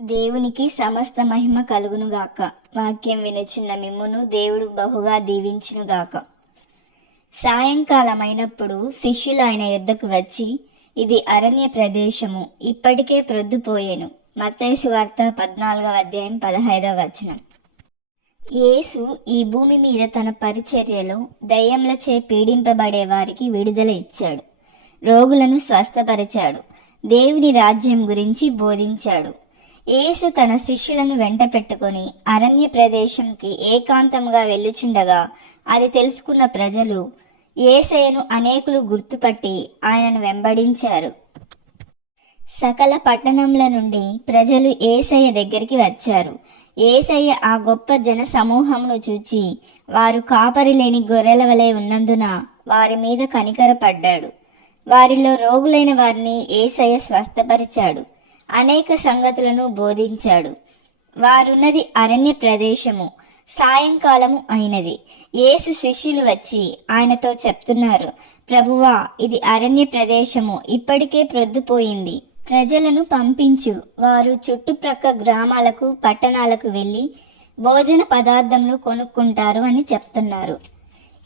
దేవునికి సమస్త మహిమ కలుగునుగాక. వాక్యం వినుచున్న మిమ్మును దేవుడు బహుగా దీవించునుగాక. సాయంకాలమైనప్పుడు శిష్యులు ఆయన యుద్ధకు వచ్చి ఇది అరణ్య ప్రదేశము ఇప్పటికే ప్రొద్దుపోయెను. మత్తైసు వార్త పద్నాలుగవ అధ్యాయం పదహైదవ వచనం. యేసు ఈ భూమి మీద తన పరిచర్యలో దయ్యంలచే పీడింపబడే వారికి విడుదల ఇచ్చాడు. రోగులను స్వస్థపరిచాడు. దేవుని రాజ్యం గురించి బోధించాడు. యేసు తన శిష్యులను వెంట పెట్టుకొని అరణ్య ప్రదేశంకి ఏకాంతంగా వెళ్ళుచుండగా అది తెలుసుకున్న ప్రజలు ఏసయ్యను అనేకులు గుర్తుపట్టి ఆయనను వెంబడించారు. సకల పట్టణంల నుండి ప్రజలు ఏసయ్య దగ్గరికి వచ్చారు. ఏసయ్య ఆ గొప్ప జన సమూహమును చూచి వారు కాపరి లేని గొర్రెల వలె ఉన్నందున వారి మీద కనికరపడ్డాడు. వారిలో రోగులైన వారిని ఏసయ్య స్వస్థపరిచాడు. అనేక సంగతులను బోధించాడు. వారున్నది అరణ్య ప్రదేశము సాయంకాలము అయినది. యేసు శిష్యులు వచ్చి ఆయనతో చెప్తున్నారు ప్రభువా ఇది అరణ్య ప్రదేశము ఇప్పటికే ప్రొద్దుపోయింది. ప్రజలను పంపించు. వారు చుట్టుప్రక్క గ్రామాలకు పట్టణాలకు వెళ్ళి భోజన పదార్థములు కొనుక్కుంటారు అని చెప్తున్నారు.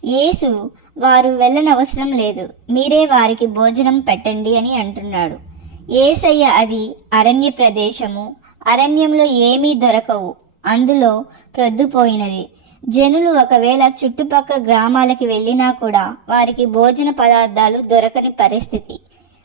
యేసు వారు వెళ్ళనవసరం లేదు. మీరే వారికి భోజనం పెట్టండి అని అంటున్నాడు. ఏసయ్య అది అరణ్య ప్రదేశము. అరణ్యంలో ఏమీ దొరకవు. అందులో ప్రొద్దుపోయినది. జనులు ఒకవేళ చుట్టుపక్క గ్రామాలకి వెళ్ళినా కూడా వారికి భోజన పదార్థాలు దొరకని పరిస్థితి.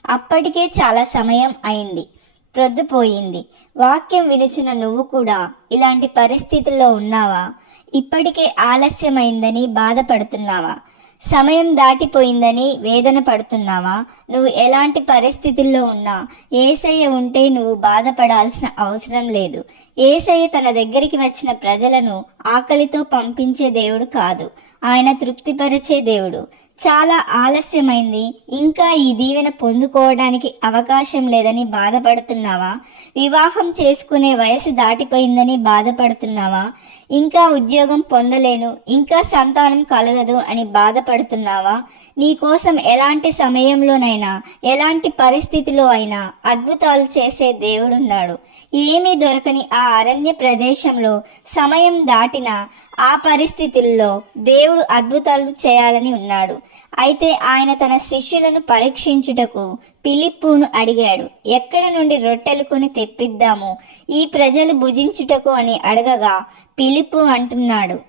అప్పటికే చాలా సమయం అయింది. ప్రొద్దుపోయింది. వాక్యం వినుచున్న నువ్వు కూడా ఇలాంటి పరిస్థితుల్లో ఉన్నావా? ఇప్పటికే ఆలస్యమైందని బాధపడుతున్నావా? సమయం దాటిపోయిందని వేదన పడుతున్నావా? నువ్వు ఎలాంటి పరిస్థితుల్లో ఉన్నా ఏసయ్య ఉంటే నువ్వు బాధపడాల్సిన అవసరం లేదు. ఏసయ్య తన దగ్గరికి వచ్చిన ప్రజలను ఆకలితో పంపించే దేవుడు కాదు. ఆయన తృప్తిపరిచే దేవుడు. చాలా ఆలస్యమైంది. ఇంకా ఈ దీవెన పొందుకోవడానికి అవకాశం లేదని బాధపడుతున్నావా? వివాహం చేసుకునే వయసు దాటిపోయిందని బాధపడుతున్నావా? ఇంకా ఉద్యోగం పొందలేను ఇంకా సంతానం కలగదు అని బాధపడుతున్నావా? నీ కోసం ఎలాంటి సమయంలోనైనా ఎలాంటి పరిస్థితిలో అయినా అద్భుతాలు చేసే దేవుడున్నాడు. ఏమీ దొరకని ఆ అరణ్య ప్రదేశంలో సమయం దాటిన ఆ పరిస్థితుల్లో దేవుడు అద్భుతాలు చేయాలని ఉన్నాడు. అయితే ఆయన తన శిష్యులను పరీక్షించుటకు పిలిప్పును అడిగాడు. ఎక్కడ నుండి రొట్టెలు కొని తెప్పిద్దాము? ఈ ప్రజలు భుజించుటకు అని అడగగా పిలిప్పు అంటున్నాడు.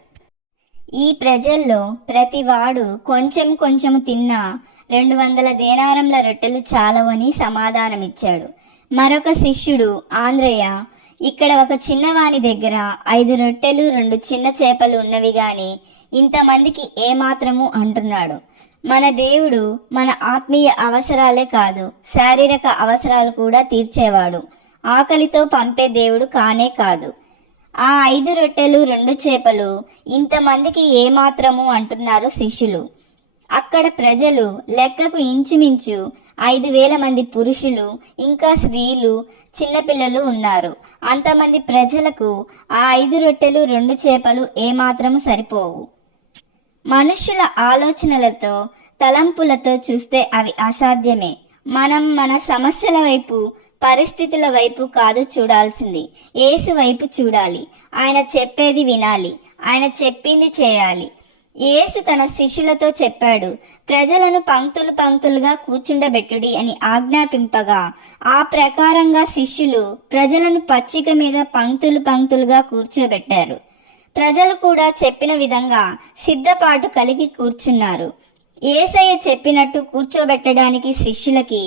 ఈ ప్రజల్లో ప్రతివాడు కొంచెం కొంచెం తిన్నా రెండు వందల దేనారంల రొట్టెలు చాలవని సమాధానమిచ్చాడు. మరొక శిష్యుడు ఆంధ్రయ్య ఇక్కడ ఒక చిన్నవాని దగ్గర ఐదు రొట్టెలు రెండు చిన్న చేపలు ఉన్నవి గాని ఇంతమందికి ఏమాత్రము అంటున్నాడు. మన దేవుడు మన ఆత్మీయ అవసరాలే కాదు శారీరక అవసరాలు కూడా తీర్చేవాడు. ఆకలితో పంపే దేవుడు కానే కాదు. ఆ ఐదు రొట్టెలు రెండు చేపలు ఇంతమందికి ఏమాత్రము అంటున్నారు శిష్యులు. అక్కడ ప్రజలు లెక్కకు ఇంచుమించు ఐదు వేల మంది పురుషులు ఇంకా స్త్రీలు చిన్నపిల్లలు ఉన్నారు. అంతమంది ప్రజలకు ఆ ఐదు రొట్టెలు రెండు చేపలు ఏమాత్రము సరిపోవు. మనుషుల ఆలోచనలతో తలంపులతో చూస్తే అవి అసాధ్యమే. మనం మన సమస్యల వైపు పరిస్థితుల వైపు కాదు చూడాల్సింది. యేసు వైపు చూడాలి. ఆయన చెప్పేది వినాలి. ఆయన చెప్పింది చేయాలి. యేసు తన శిష్యులతో చెప్పాడు ప్రజలను పంక్తులు పంక్తులుగా కూర్చుండబెట్టుడి అని ఆజ్ఞాపింపగా ఆ ప్రకారంగా శిష్యులు ప్రజలను పచ్చిక మీద పంక్తులు పంక్తులుగా కూర్చోబెట్టారు. ప్రజలు కూడా చెప్పిన విధంగా సిద్ధపాటు కలిగి కూర్చున్నారు. ఏసయ్య చెప్పినట్టు కూర్చోబెట్టడానికి శిష్యులకి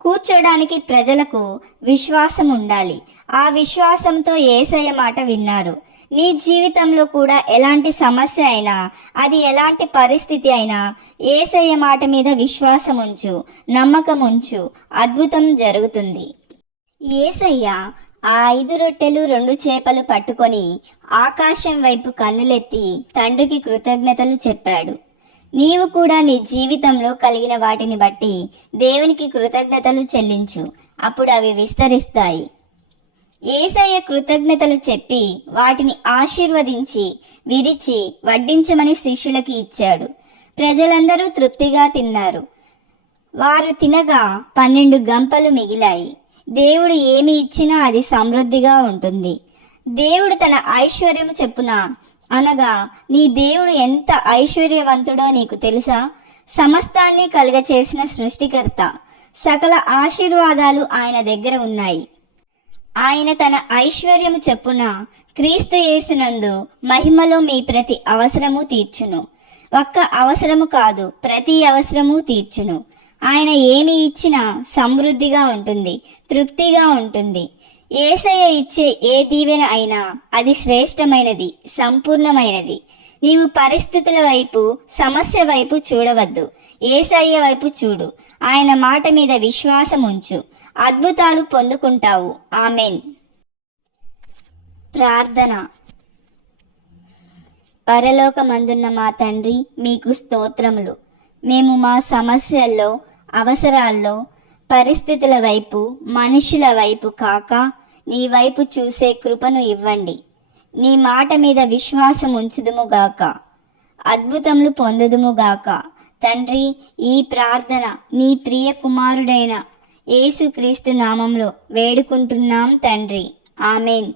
కూర్చోడానికి ప్రజలకు విశ్వాసం ఉండాలి. ఆ విశ్వాసంతో ఏసయ్య మాట విన్నారు. నీ జీవితంలో కూడా ఎలాంటి సమస్య అయినా అది ఎలాంటి పరిస్థితి అయినా ఏసయ్య మాట మీద విశ్వాసం ఉంచు నమ్మకం ఉంచు అద్భుతం జరుగుతుంది. ఏసయ్య ఆ ఐదు రొట్టెలు రెండు చేపలు పట్టుకొని ఆకాశం వైపు కన్నులెత్తి తండ్రికి కృతజ్ఞతలు చెప్పాడు. నీవు కూడా నీ జీవితంలో కలిగిన వాటిని బట్టి దేవునికి కృతజ్ఞతలు చెల్లించు. అప్పుడు అవి విస్తరిస్తాయి. ఏసయ్య కృతజ్ఞతలు చెప్పి వాటిని ఆశీర్వదించి విరిచి వడ్డించమని శిష్యులకి ఇచ్చాడు. ప్రజలందరూ తృప్తిగా తిన్నారు. వారు తినగా పన్నెండు గంపలు మిగిలాయి. దేవుడు ఏమి ఇచ్చినా అది సమృద్ధిగా ఉంటుంది. దేవుడు తన ఐశ్వర్యము చెప్పున? అనగా నీ దేవుడు ఎంత ఐశ్వర్యవంతుడో నీకు తెలుసా? సమస్తాన్ని కలుగచేసిన సృష్టికర్త. సకల ఆశీర్వాదాలు ఆయన దగ్గర ఉన్నాయి. ఆయన తన ఐశ్వర్యము చెప్పున? క్రీస్తు యేసునందు మహిమలో మీ ప్రతి అవసరము తీర్చును. ఒక్క అవసరము కాదు ప్రతి అవసరము తీర్చును. ఆయన ఏమి ఇచ్చినా సమృద్ధిగా ఉంటుంది తృప్తిగా ఉంటుంది. ఏసయ్య ఇచ్చే ఏ దీవెన అయినా అది శ్రేష్టమైనది సంపూర్ణమైనది. నీవు పరిస్థితుల వైపు సమస్య వైపు చూడవద్దు. ఏసయ్య వైపు చూడు. ఆయన మాట మీద విశ్వాసం ఉంచు. అద్భుతాలు పొందుకుంటావు. ఆమెన్. ప్రార్థన. పరలోకమందున్న మా తండ్రి మీకు స్తోత్రములు. మేము మా సమస్యల్లో అవసరాల్లో పరిస్థితుల వైపు మనుషుల వైపు కాక నీ వైపు చూసే కృపను ఇవ్వండి. నీ మాట మీద విశ్వాసం ఉంచుదుముగాక అద్భుతములు పొందుదుముగాక తండ్రి ఈ ప్రార్థన నీ ప్రియ కుమారుడైన యేసుక్రీస్తు నామంలో వేడుకుంటున్నాం తండ్రి. ఆమెన్.